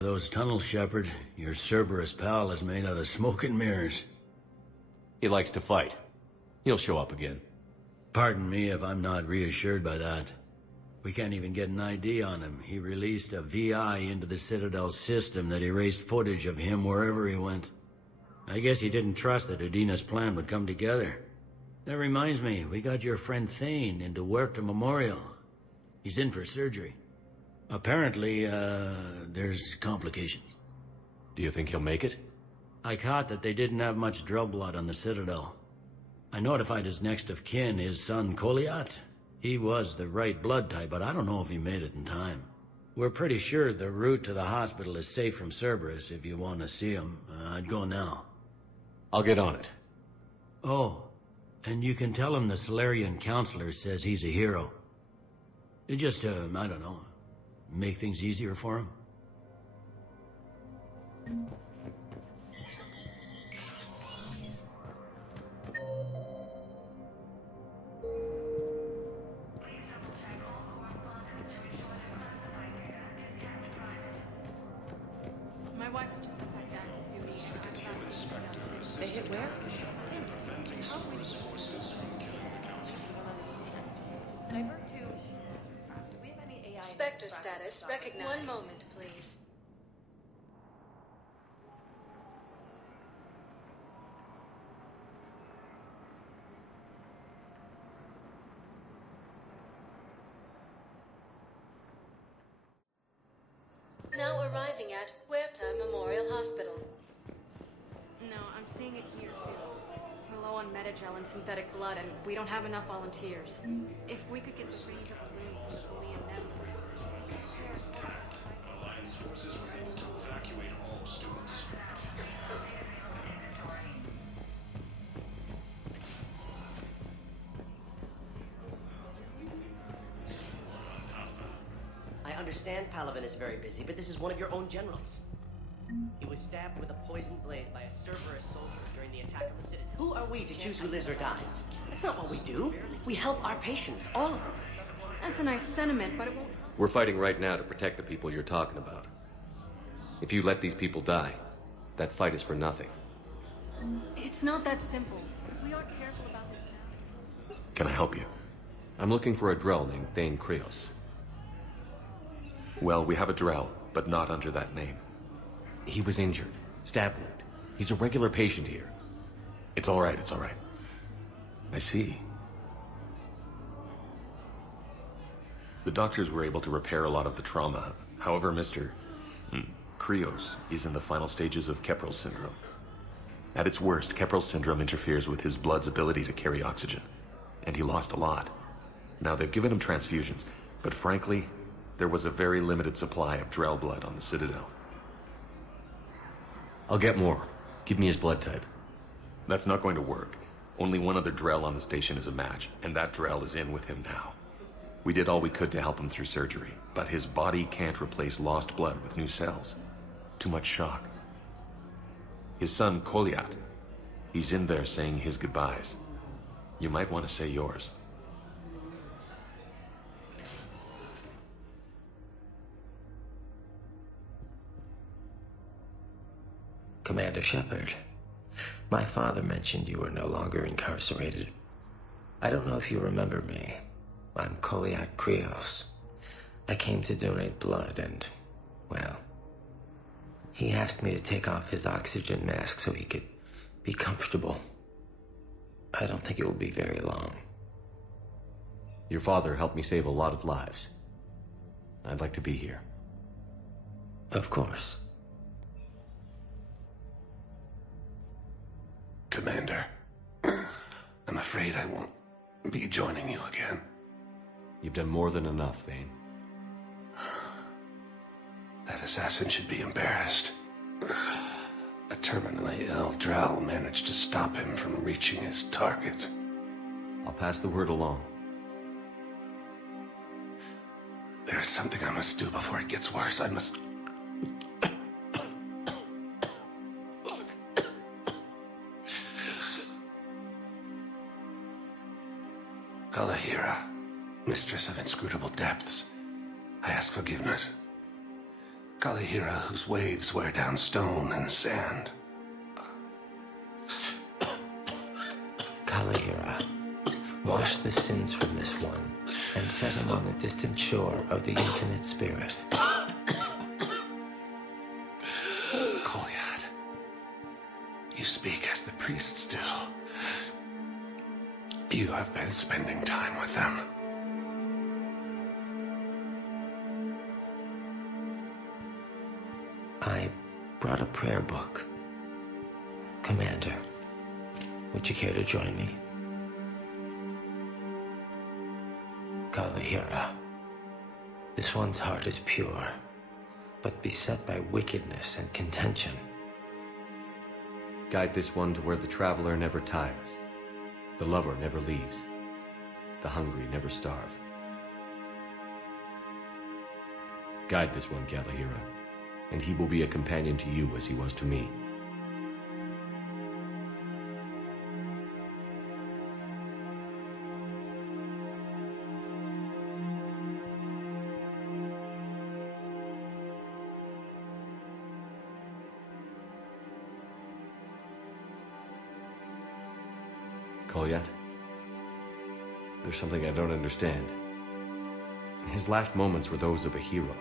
Those tunnels, Shephard. Your Cerberus pal is made out of smoke and mirrors. He likes to fight. He'll show up again. Pardon me if I'm not reassured by that. We can't even get an ID on him. He released a VI into the Citadel system that erased footage of him wherever he went. I guess he didn't trust that Udina's plan would come together. That reminds me, we got your friend Thane into Huerta Memorial. He's in for surgery. Apparently, there's complications. Do you think he'll make it? I caught that they didn't have much drill blood on the Citadel. I notified his next of kin, his son Koliat. He was the right blood type, but I don't know if he made it in time. We're pretty sure the route to the hospital is safe from Cerberus. If you want to see him, I'd go now. I'll get on it. Oh, and you can tell him the Solarian counselor says he's a hero. It just, I don't know, make things easier for him. My wife is just sometimes active duty. They hit where? Divert to. Do we have any AI? Spectre status recognized. One moment, please. Now arriving at Huerta Memorial Hospital. No, I'm seeing it here too. We're low on metagel and synthetic blood, and we don't have enough volunteers. If we could get the reins of a room from the Celine network. Alliance forces were able to evacuate all students. I understand Palaven is very busy, but this is one of your own generals. He was stabbed with a poisoned blade by a Cerberus soldier during the attack on the Citadel. Who are we to choose who lives or dies? That's not what we do. We help our patients, all of them. That's a nice sentiment, but it won't help. We're fighting right now to protect the people you're talking about. If you let these people die, that fight is for nothing. It's not that simple. If we aren't careful about this now. Can I help you? I'm looking for a Drell named Thane Krios. Well, we have a Drell, but not under that name. He was injured. Stab wound. He's a regular patient here. It's all right, it's all right. I see. The doctors were able to repair a lot of the trauma. However, Mr. Krios is in the final stages of Keprel syndrome. At its worst, Keprel syndrome interferes with his blood's ability to carry oxygen, and he lost a lot. Now, they've given him transfusions, but frankly, there was a very limited supply of Drell blood on the Citadel. I'll get more. Give me his blood type. That's not going to work. Only one other Drell on the station is a match, and that Drell is in with him now. We did all we could to help him through surgery, but his body can't replace lost blood with new cells. Too much shock. His son, Koliat, he's in there saying his goodbyes. You might want to say yours. Commander Shephard, my father mentioned you were no longer incarcerated. I don't know if you remember me. I'm Koliat Krios. I came to donate blood and, well, he asked me to take off his oxygen mask so he could be comfortable. I don't think it will be very long. Your father helped me save a lot of lives. I'd like to be here. Of course. Commander, I'm afraid I won't be joining you again. You've done more than enough, Thane. That assassin should be embarrassed. A terminally ill Drow managed to stop him from reaching his target. I'll pass the word along. There's something I must do before it gets worse. I must... Kalahira, mistress of inscrutable depths, I ask forgiveness. Kalahira, whose waves wear down stone and sand. Kalahira, wash the sins from this one, and set him on the distant shore of the infinite spirit. Kolyat, you speak as the priests do. You have been spending time with them. I brought a prayer book. Commander, would you care to join me? Kalahira, this one's heart is pure, but beset by wickedness and contention. Guide this one to where the traveler never tires, the lover never leaves, the hungry never starve. Guide this one, Kalahira, and he will be a companion to you as he was to me. Kolyat? There's something I don't understand. His last moments were those of a hero.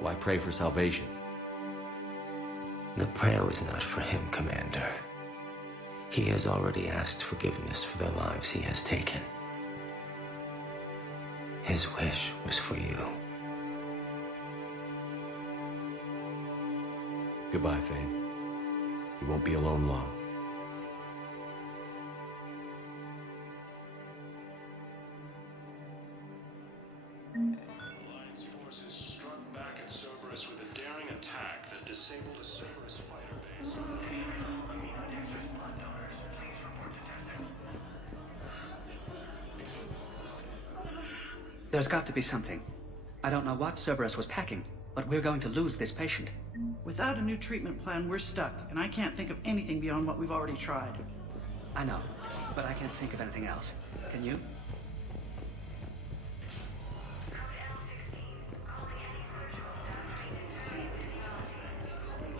Why pray for salvation? The prayer was not for him, Commander. He has already asked forgiveness for the lives he has taken. His wish was for you. Goodbye, Thane. You won't be alone long. Alliance forces struck back at Cerberus with a daring attack that disabled a Cerberus fighter base. There's got to be something. I don't know what Cerberus was packing, but we're going to lose this patient. Without a new treatment plan, we're stuck, and I can't think of anything beyond what we've already tried. I know, but I can't think of anything else. Can you?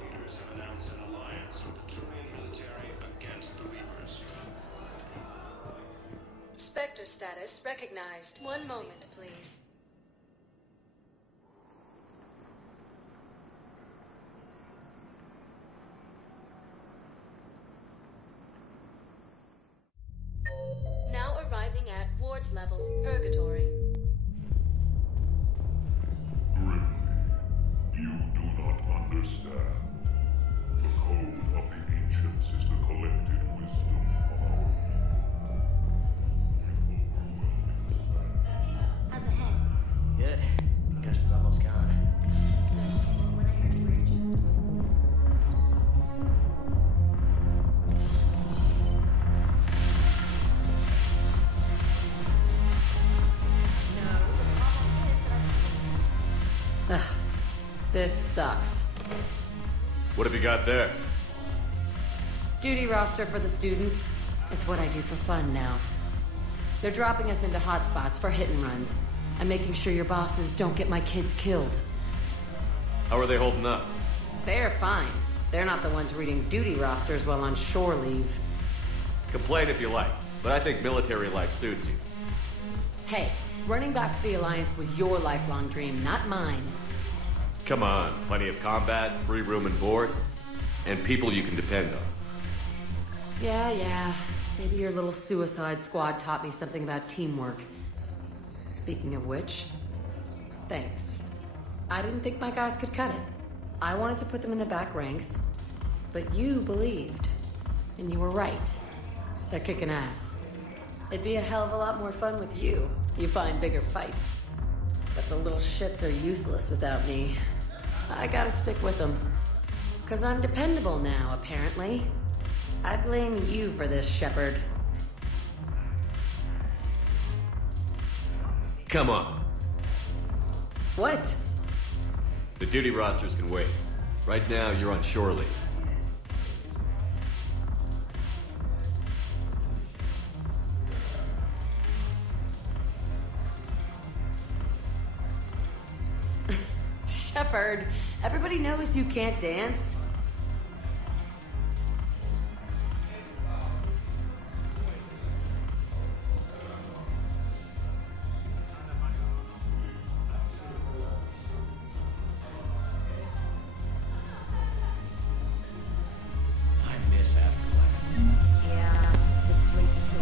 Leaders have announced an alliance with the Turian military against the Reapers. Spectre status recognized. One moment, please. Now arriving at ward level purgatory. Grimly, you do not understand. The code of the ancients is the collected wisdom of our How's the head? Good. Concussion's almost gone. When I heard you were injured. Ugh, this sucks. What have you got there? Duty roster for the students. It's what I do for fun now. They're dropping us into hotspots for hit and runs. I'm making sure your bosses don't get my kids killed. How are they holding up? They're fine. They're not the ones reading duty rosters while on shore leave. Complain if you like, but I think military life suits you. Hey, running back to the Alliance was your lifelong dream, not mine. Come on, plenty of combat, free room and board, and people you can depend on. Yeah. Maybe your little suicide squad taught me something about teamwork. Speaking of which, thanks. I didn't think my guys could cut it. I wanted to put them in the back ranks, but you believed. And you were right. They're kicking ass. It'd be a hell of a lot more fun with you. You find bigger fights. But the little shits are useless without me. I gotta stick with them. 'Cause I'm dependable now, apparently. I blame you for this, Shephard. Come on. What? The duty rosters can wait. Right now, you're on shore leave. Shephard? nerd. Everybody knows you can't dance. I miss Afterlife. Yeah, this place is so...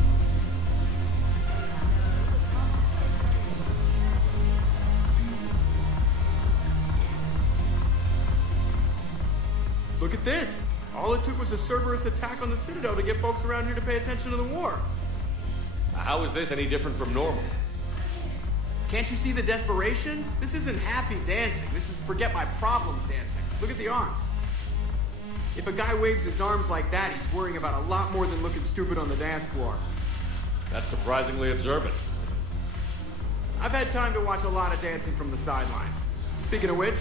Look at this! All it took was a Cerberus attack on the Citadel to get folks around here to pay attention to the war. How is this any different from normal? Can't you see the desperation? This isn't happy dancing. This is forget my problems dancing. Look at the arms. If a guy waves his arms like that, he's worrying about a lot more than looking stupid on the dance floor. That's surprisingly observant. I've had time to watch a lot of dancing from the sidelines. Speaking of which,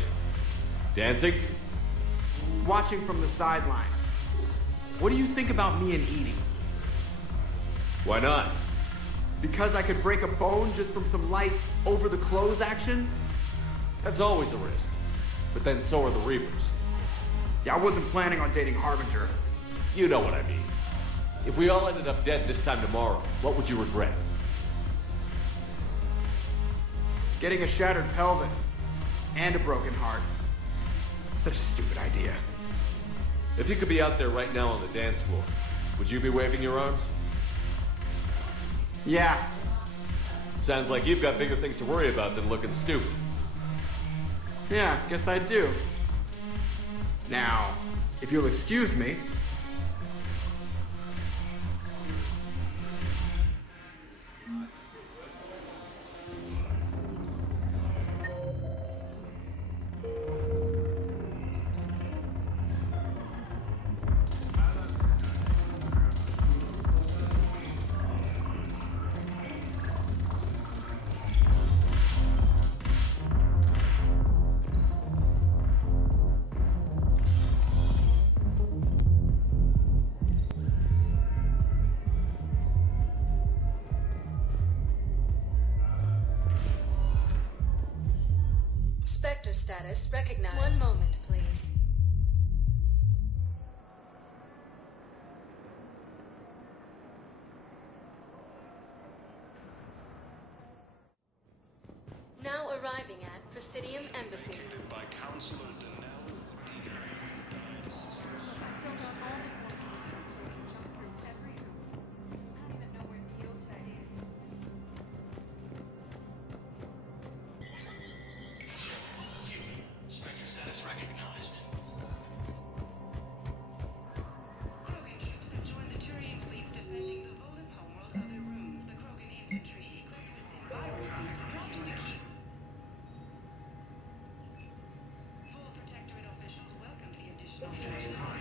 Dancing? watching from the sidelines. What do you think about me and Edie? Why not? Because I could break a bone just from some light over-the-clothes action? That's always a risk. But then so are the Reapers. Yeah, I wasn't planning on dating Harbinger. You know what I mean. If we all ended up dead this time tomorrow, what would you regret? Getting a shattered pelvis and a broken heart. Such a stupid idea. If you could be out there right now on the dance floor, would you be waving your arms? Yeah. Sounds like you've got bigger things to worry about than looking stupid. Yeah, guess I do. Now, if you'll excuse me. Spectre status recognized. One moment, please. Now arriving at Presidium Embassy. By Counselor Danelle Spectre status recognized. Krogan troops have joined the Turian fleets defending the Volus homeworld of Irun. The Krogan infantry, equipped with virus suits, dropped into key. Full Protectorate officials welcomed the additional features.